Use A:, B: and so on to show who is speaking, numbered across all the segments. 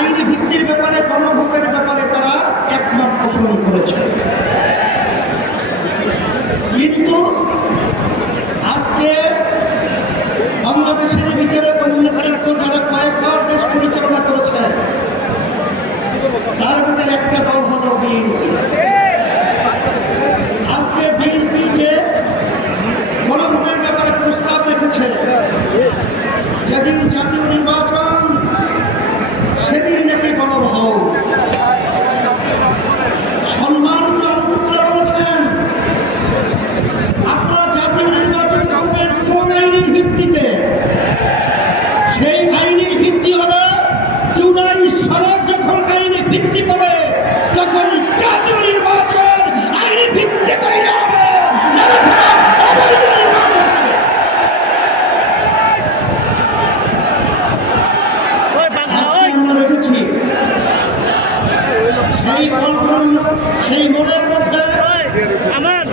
A: আইনি ভিত্তির ব্যাপারে গণভোটের ব্যাপারে তারা একমত পোষণ করেছে কিন্তু আজকে বাংলাদেশের ভিতরে উল্লেখযোগ্য যারা কয়েকবার দেশ পরিচালনা করেছে তার ভিতরে একটা দল হল বিএনপি আজকে বিএনপি যে গণভোটের ব্যাপারে প্রস্তাব রেখেছে যেদিন জাতীয় নির্বাচন সেদিন নাকি গণভোট সম্মানিত আলোচকরা বলেছেন আপনারা জাতীয় নির্বাচন করবেন কোন আইনের ভিত্তিতে সেই আইনের ভিত্তি হবে জুলাই সড়ক যখন আইনি ভিত্তি পাবে তখন জাতীয় নির্বাচন আইনি ভিত্তি তৈরি হবে নাহলে ছাড়া অবৈধ নির্বাচন হবে। আজকে আমরা দেখেছি কল্পন সেই মনের মধ্যে
B: আমার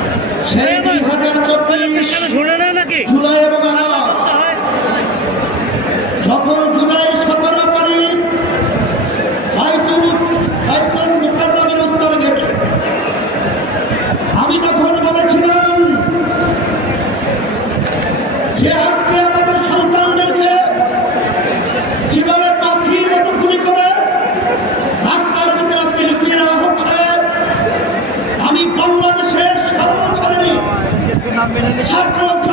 A: সেই দুই হাজার চব্বিশ
B: শুনে না নাকি?
A: জুলাই এবং আগস্ট যখন জুলাই সতেরো তারিখ বাইতুল বাইতুল মুকাররমের উত্তর গেটে আমি তখন বলেছিলাম যে আজকে ছাত্র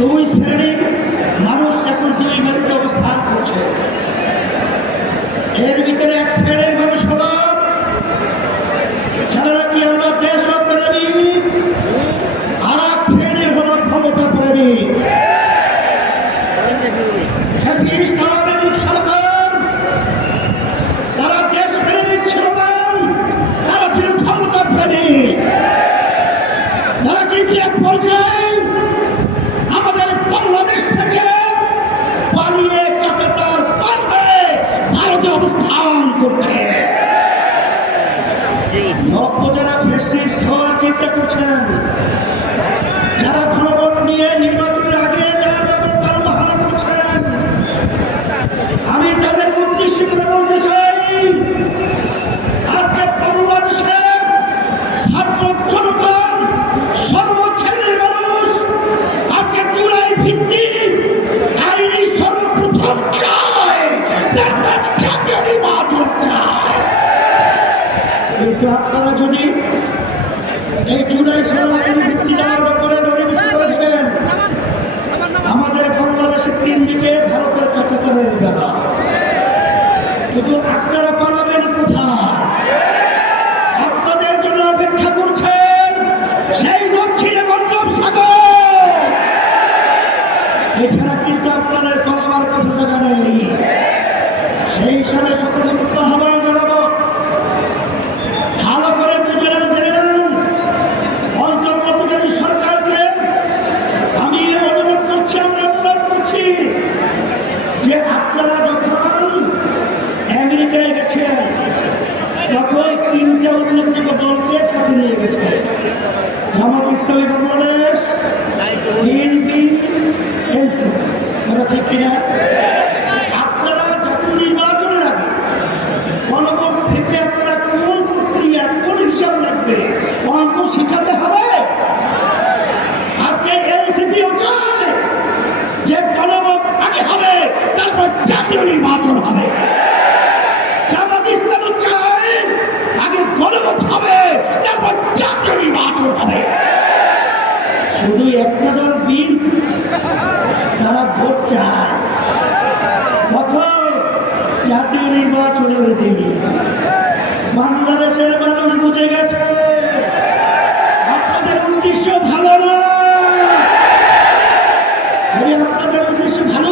A: দুই শ্রেণির মানুষ এখন দুই মেরুতে অবস্থান করছে। এর ভিতরে এক শ্রেণির মানুষ হল, যারা নাকি আমরা দেশ প্রেমী আর এক শ্রেণির হল ক্ষমতা প্রেমী ফ্যাসিস্ট আওয়ামী লীগ সরকার তারা দেশ প্রেমিক ছিল না তারা ছিল ক্ষমতা প্রেমিক তারা কিন্তু এক পর্যায়ে আমাদের বাংলাদেশ থেকে পালিয়ে কাটাতার পার হয়ে ভারতে অবস্থান করছে। নব্য যারা ফেসিস্ট হওয়ার চিন্তা করছেন করে থাকেন আমাদের বাংলাদেশের তিন দিকে ভারতের চাচাতারের বেলা কিন্তু আপনারা পালাবেন কোথায়? আপনাদের জন্য অপেক্ষা করছেন সেই দক্ষিণে বঙ্গোপসাগর এছাড়া কিন্তু আপনাদের পালাবার কথা জায়গা নেই। সেই হিসাবে সকলে তো আহ্বান জানাব ভালো করে বুঝে নেন জেনে নেন অন্তর্বর্তীকালীন সরকারকে আমি অনুরোধ করছি আমরা অনুরোধ করছি যে আপনারা যখন আমেরিকায় গেছেন তখন তিনটা উল্লেখযোগ্য দলকে সাথে নিয়ে গেছে। Jamaat Islami Bangladesh, BNP, NC. কথা ঠিক কিনা? থেকে আপনারা কোন প্রক্রিয়া, কোন হিসাব লাগবে? অঙ্ক শিখাতে হবে আজকে এনসিপিও চায় যে গণভোট আগে হবে তারপর জাতীয় নির্বাচন হবে জামাত ইসলামও চায় আগে গণভোট হবে, তারপর জাতীয় নির্বাচন হবে। শুধু একটা দল বিল তারা ভোট চায়। জাতীয় নির্বাচনের দিন। বাংলাদেশের মানুষ বুঝে গেছে, আপনাদের উদ্দেশ্য ভালো না আপনাদের উদ্দেশ্য ভালো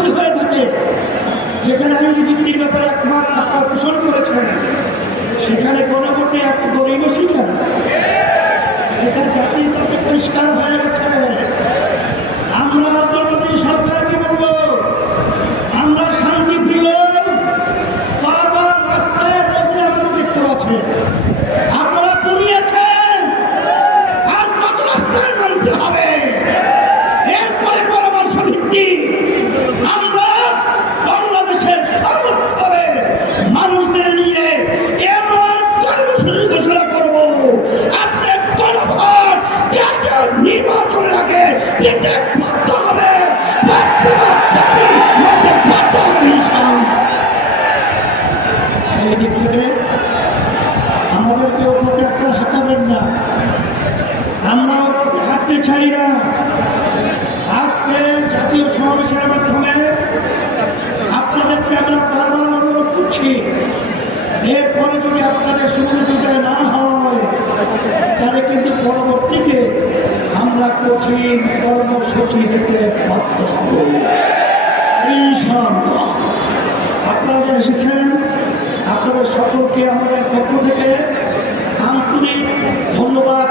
A: মুক্তির ব্যাপারে এক মাস আপনার পোষণ করেছেন ঘোষণা করব। আপনি কোন জাতীয় নির্বাচনের আগে আজকে জাতীয় সমাবেশের মাধ্যমে আপনাদেরকে আমরা বারবার অনুরোধ করছি এরপরে যদি আপনাদের সুবিধায় না হয় তাহলে কিন্তু পরবর্তীতে আমরা কঠিন কর্মসূচি দিতে বাধ্য হব। আপনারা এসেছেন আপনাদের সকলকে আমাদের পক্ষ থেকে আন্তরিক ধন্যবাদ।